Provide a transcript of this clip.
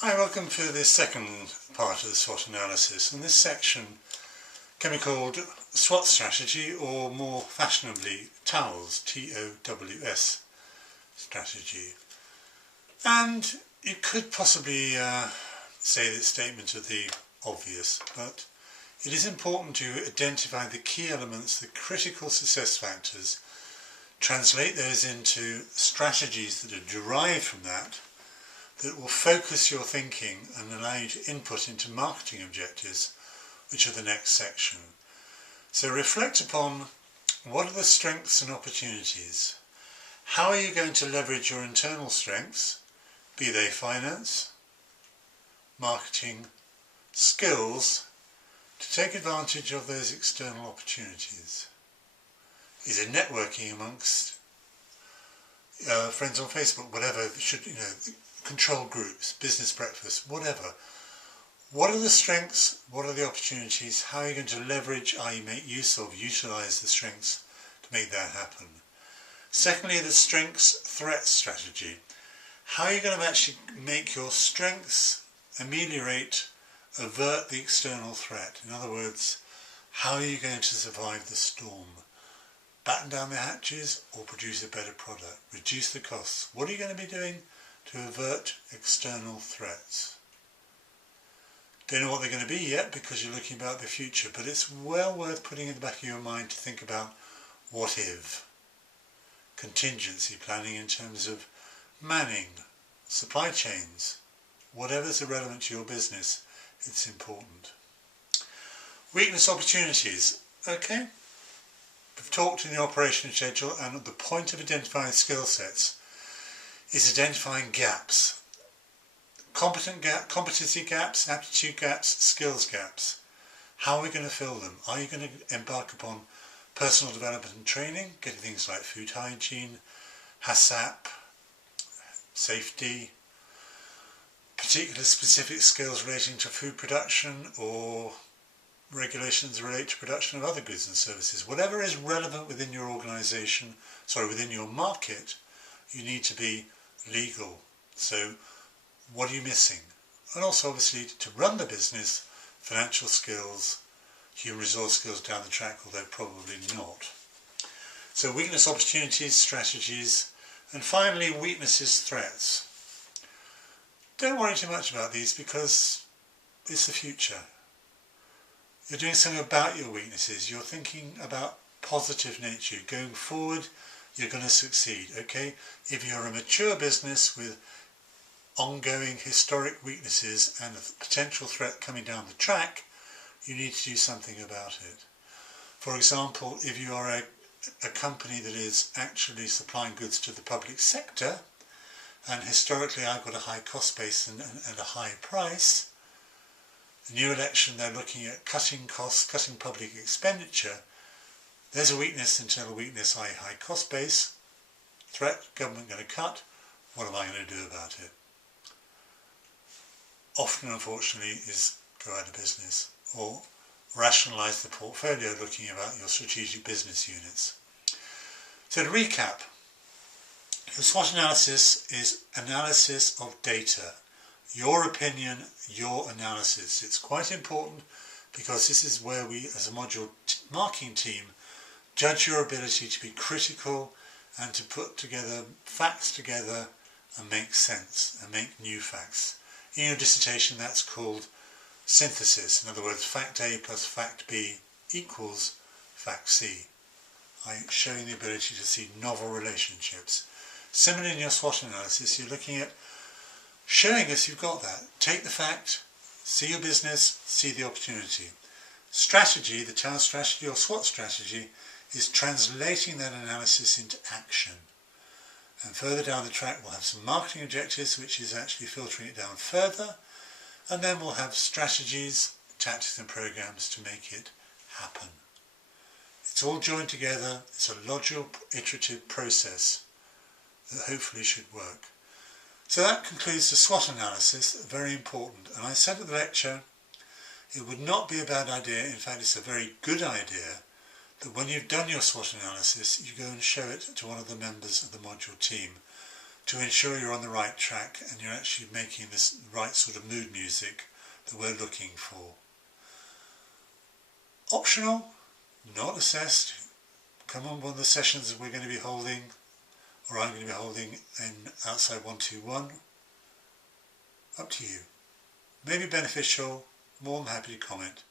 Hi, welcome to this second part of the SWOT analysis, and this section can be called SWOT strategy, or more fashionably TOWS, T-O-W-S strategy. And you could possibly say that statements are the obvious, but it is important to identify the key elements, the critical success factors, translate those into strategies that are derived from that will focus your thinking and allow you to input into marketing objectives, which are the next section. So reflect upon what are the strengths and opportunities. How are you going to leverage your internal strengths, be they finance, marketing, skills, to take advantage of those external opportunities? Is it networking amongst friends on Facebook, whatever, control groups, business breakfast, whatever. What are the strengths? What are the opportunities? How are you going to leverage, i.e. make use of, utilise the strengths to make that happen? Secondly, the strengths threat strategy. How are you going to actually make your strengths ameliorate, avert the external threat? In other words, how are you going to survive the storm? Batten down the hatches or produce a better product? Reduce the costs? What are you going to be doing to avert external threats? Don't know what they're going to be yet because you're looking about the future, but it's well worth putting in the back of your mind to think about what if. Contingency planning in terms of manning, supply chains, whatever's irrelevant to your business, it's important. Weakness opportunities. Okay, we've talked in the operation schedule, and the point of identifying skill sets is identifying gaps. Competency gaps, aptitude gaps, skills gaps. How are we going to fill them? Are you going to embark upon personal development and training, getting things like food hygiene, HACCP, safety, particular specific skills relating to food production or regulations relate to production of other goods and services? Whatever is relevant within your organisation, within your market, you need to be legal. So what are you missing? And also obviously to run the business, financial skills, human resource skills down the track, although probably not. So weakness, opportunities, strategies, and finally weaknesses, threats. Don't worry too much about these because it's the future. You're doing something about your weaknesses. You're thinking about positive nature. Going forward, you're going to succeed, okay? If you're a mature business with ongoing historic weaknesses and a potential threat coming down the track, you need to do something about it. For example, if you are a company that is actually supplying goods to the public sector, and historically I've got a high cost base and a high price, the new election they're looking at cutting costs, cutting public expenditure. There's a weakness, internal weakness, i.e. high cost base, threat, government going to cut, what am I going to do about it? Often, unfortunately, is go out of business or rationalise the portfolio looking about your strategic business units. So to recap, your SWOT analysis is analysis of data. Your opinion, your analysis. It's quite important because this is where we as a module marketing team judge your ability to be critical and to put together facts together and make sense and make new facts. In your dissertation that's called synthesis. In other words, fact A plus fact B equals fact C. Showing the ability to see novel relationships. Similarly in your SWOT analysis, you're looking at showing us you've got that. Take the fact, see your business, see the opportunity. Strategy, the TOWS strategy or SWOT strategy, is translating that analysis into action. And further down the track we'll have some marketing objectives, which is actually filtering it down further, and then we'll have strategies, tactics and programs to make it happen. It's all joined together. It's a logical, iterative process that hopefully should work. So that concludes the SWOT analysis, very important. And I said at the lecture, it would not be a bad idea, in fact it's a very good idea, that when you've done your SWOT analysis, you go and show it to one of the members of the module team to ensure you're on the right track and you're actually making this right sort of mood music that we're looking for. Optional, not assessed. Come on one of the sessions that we're going to be holding, or I'm going to be holding in Outside 121. Up to you. Maybe beneficial, more than happy to comment.